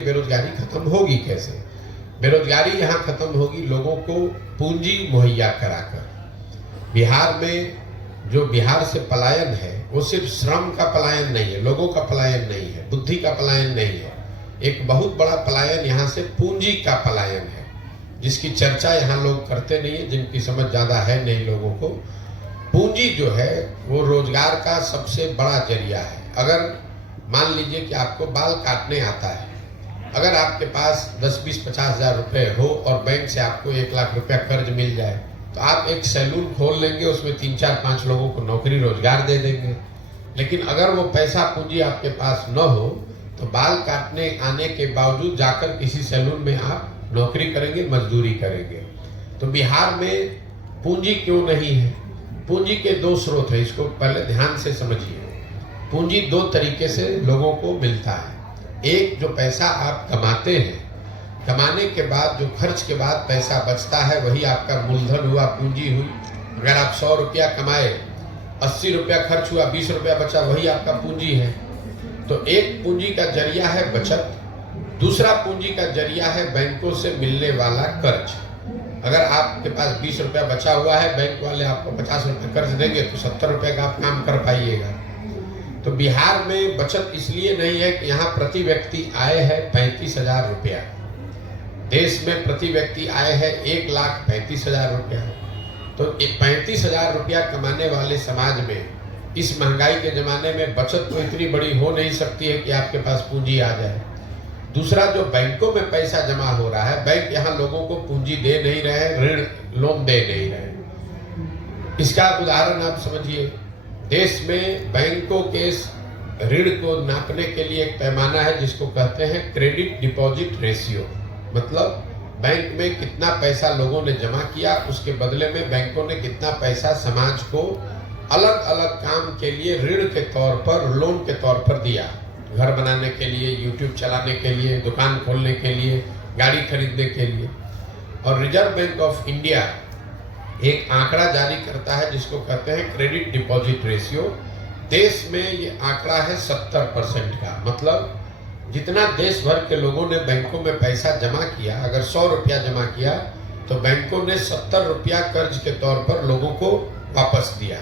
बेरोजगारी खत्म होगी कैसे? बेरोजगारी यहाँ खत्म होगी लोगों को पूंजी मुहैया कराकर। बिहार में जो बिहार से पलायन है वो सिर्फ श्रम का पलायन नहीं है, लोगों का पलायन नहीं है, बुद्धि का पलायन नहीं है। एक बहुत बड़ा पलायन यहाँ से पूंजी का पलायन है, जिसकी चर्चा यहाँ लोग करते नहीं है, जिनकी समझ ज्यादा है नहीं लोगों को। पूंजी जो है वो रोजगार का सबसे बड़ा जरिया है। अगर मान लीजिए कि आपको बाल काटने आता है, अगर आपके पास 10-20-50 हज़ार रुपए हो और बैंक से आपको 1 लाख रुपया कर्ज मिल जाए तो आप एक सैलून खोल लेंगे, उसमें 3-4-5 लोगों को नौकरी रोजगार दे देंगे। लेकिन अगर वो पैसा पूंजी आपके पास न हो तो बाल काटने आने के बावजूद जाकर किसी सैलून में आप नौकरी करेंगे, मजदूरी करेंगे। तो बिहार में पूंजी क्यों नहीं है? पूंजी के 2 स्रोत है, इसको पहले ध्यान से समझिए। पूंजी 2 तरीके से लोगों को मिलता है। एक, जो पैसा आप कमाते हैं, कमाने के बाद जो खर्च के बाद पैसा बचता है वही आपका मूलधन हुआ, पूंजी हुई। अगर आप 100 रुपया कमाए, 80 रुपया खर्च हुआ, 20 रुपया बचा, वही आपका पूंजी है। तो एक पूंजी का जरिया है बचत, दूसरा पूंजी का जरिया है बैंकों से मिलने वाला कर्ज। अगर आपके पास 20 रुपया बचा हुआ है, बैंक वाले आपको 50 रुपये कर्ज देंगे तो 70 रुपये का आप काम कर पाइएगा। तो बिहार में बचत इसलिए नहीं है कि यहाँ प्रति व्यक्ति आय है 35,000 रुपया। देश में प्रति व्यक्ति आय है 1,35,000 रुपया। तो 35,000 रुपया कमाने वाले समाज में इस महंगाई के जमाने में बचत तो इतनी बड़ी हो नहीं सकती है कि आपके पास पूंजी आ जाए। दूसरा, जो बैंकों में पैसा जमा हो रहा है, बैंक यहाँ लोगों को पूंजी दे नहीं रहे, ऋण लोन दे नहीं रहे। इसका उदाहरण आप समझिए। देश में बैंकों के ऋण को नापने के लिए एक पैमाना है जिसको कहते हैं क्रेडिट डिपॉजिट रेशियो। मतलब बैंक में कितना पैसा लोगों ने जमा किया, उसके बदले में बैंकों ने कितना पैसा समाज को अलग अलग काम के लिए ऋण के तौर पर, लोन के तौर पर दिया। घर बनाने के लिए, यूट्यूब चलाने के लिए, दुकान खोलने के लिए, गाड़ी खरीदने के लिए। और रिजर्व बैंक ऑफ इंडिया एक आंकड़ा जारी करता है जिसको कहते हैं क्रेडिट डिपॉजिट रेशियो। देश में ये आंकड़ा है 70% का। मतलब जितना देश भर के लोगों ने बैंकों में पैसा जमा किया, अगर 100 रुपया जमा किया तो बैंकों ने 70 रुपया कर्ज के तौर पर लोगों को वापस दिया।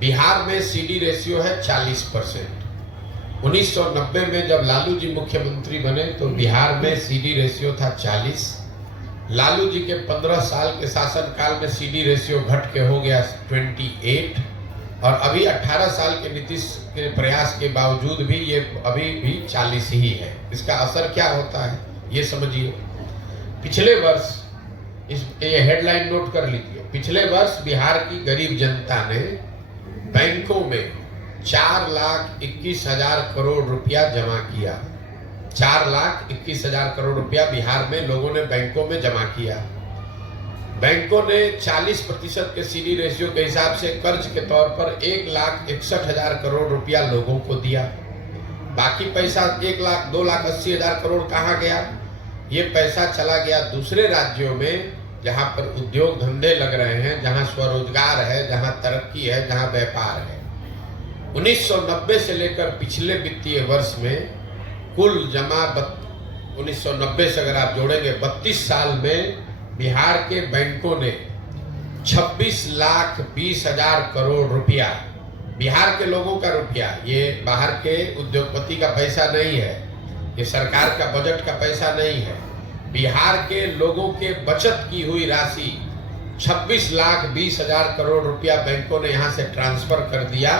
बिहार में सीडी रेशियो है 40%। 1990 में जब लालू जी मुख्यमंत्री बने तो बिहार में सीडी रेशियो था 40। लालू जी के 15 साल के शासनकाल में सीडी रेशियो घट के हो गया 28। और अभी 18 साल के नीतीश के प्रयास के बावजूद भी ये अभी भी 40 ही है। इसका असर क्या होता है ये समझिए। पिछले वर्ष, ये हेडलाइन नोट कर लीजिए, पिछले वर्ष बिहार की गरीब जनता ने बैंकों में 4,21,000 करोड़ रुपया जमा किया। 4,21,000 करोड़ रुपया बिहार में लोगों ने बैंकों में जमा किया। बैंकों ने 40% के सीडी रेशियो के हिसाब से कर्ज के तौर पर 1,61,000 करोड़ रुपया लोगों को दिया। बाकी पैसा 1,02,80,000 करोड़ कहाँ गया? ये पैसा चला गया दूसरे राज्यों में जहाँ पर उद्योग धंधे लग रहे हैं, जहाँ स्वरोजगार है, जहाँ तरक्की है, जहाँ व्यापार है। 1990 से लेकर पिछले वित्तीय वर्ष में कुल जमा 1990 से अगर आप जोड़ेंगे 32 साल में बिहार के बैंकों ने 26,20,000 करोड़ रुपया, बिहार के लोगों का रुपया, ये बाहर के उद्योगपति का पैसा नहीं है, ये सरकार का बजट का पैसा नहीं है, बिहार के लोगों के बचत की हुई राशि 26,20,000 करोड़ रुपया बैंकों ने यहाँ से ट्रांसफर कर दिया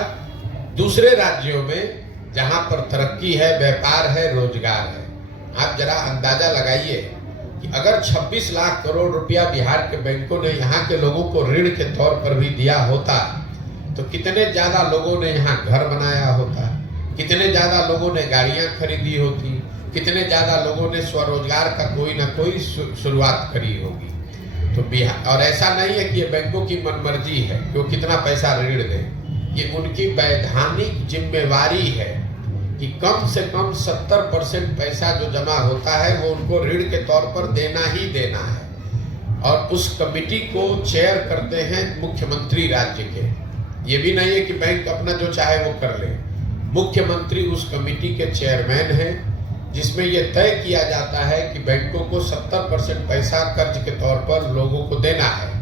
दूसरे राज्यों में जहां पर तरक्की है, व्यापार है, रोजगार है। आप जरा अंदाजा लगाइए कि अगर 26 लाख करोड़ रुपया बिहार के बैंकों ने यहाँ के लोगों को ऋण के तौर पर भी दिया होता तो कितने ज्यादा लोगों ने यहाँ घर बनाया होता, कितने ज्यादा लोगों ने गाड़ियां खरीदी होती, कितने ज्यादा लोगों ने स्वरोजगार का कोई ना कोई शुरुआत करी होगी। तो बिहार, और ऐसा नहीं है कि ये बैंकों की मनमर्जी है कि वो कितना पैसा ऋण दें, ये उनकी वैधानिक जिम्मेवारी है कि कम से कम 70% पैसा जो जमा होता है वो उनको ऋण के तौर पर देना ही देना है। और उस कमिटी को चेयर करते हैं मुख्यमंत्री राज्य के। ये भी नहीं है कि बैंक अपना जो चाहे वो कर ले, मुख्यमंत्री उस कमिटी के चेयरमैन हैं। जिसमें यह तय किया जाता है कि बैंकों को 70% पैसा कर्ज के तौर पर लोगों को देना है।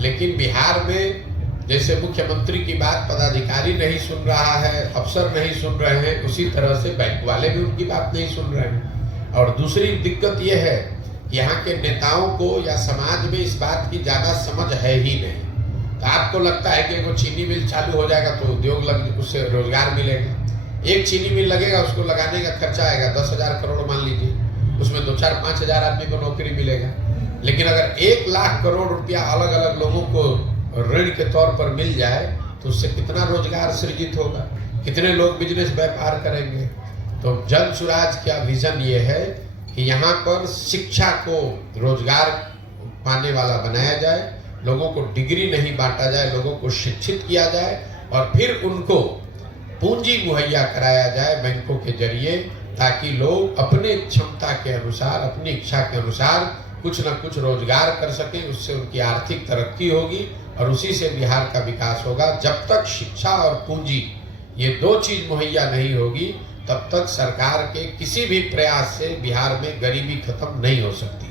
लेकिन बिहार में जैसे मुख्यमंत्री की बात पदाधिकारी नहीं सुन रहा है, अफसर नहीं सुन रहे हैं, उसी तरह से बैंक वाले भी उनकी बात नहीं सुन रहे हैं। और दूसरी दिक्कत यह है कि यहाँ के नेताओं को या समाज में इस बात की ज़्यादा समझ है ही नहीं। तो आपको लगता है कि एगो चीनी मिल चालू हो जाएगा तो उद्योग लग, उससे रोजगार मिलेगा। एक चीनी मिल लगेगा, उसको लगाने का खर्चा आएगा 10,000 करोड़ मान लीजिए, उसमें 2-4-5 हजार आदमी को नौकरी मिलेगा। लेकिन अगर 1 लाख करोड़ रुपया अलग अलग लोगों को ऋण के तौर पर मिल जाए तो उससे कितना रोजगार सृजित होगा, कितने लोग बिजनेस व्यापार करेंगे। तो जन सुराज का विजन ये है कि यहाँ पर शिक्षा को रोजगार पाने वाला बनाया जाए, लोगों को डिग्री नहीं बांटा जाए, लोगों को शिक्षित किया जाए और फिर उनको पूंजी मुहैया कराया जाए बैंकों के जरिए, ताकि लोग अपने क्षमता के अनुसार, अपनी इच्छा के अनुसार कुछ न कुछ रोजगार कर सकें। उससे उनकी आर्थिक तरक्की होगी और उसी से बिहार का विकास होगा। जब तक शिक्षा और पूंजी ये 2 चीज मुहैया नहीं होगी, तब तक सरकार के किसी भी प्रयास से बिहार में गरीबी खत्म नहीं हो सकती।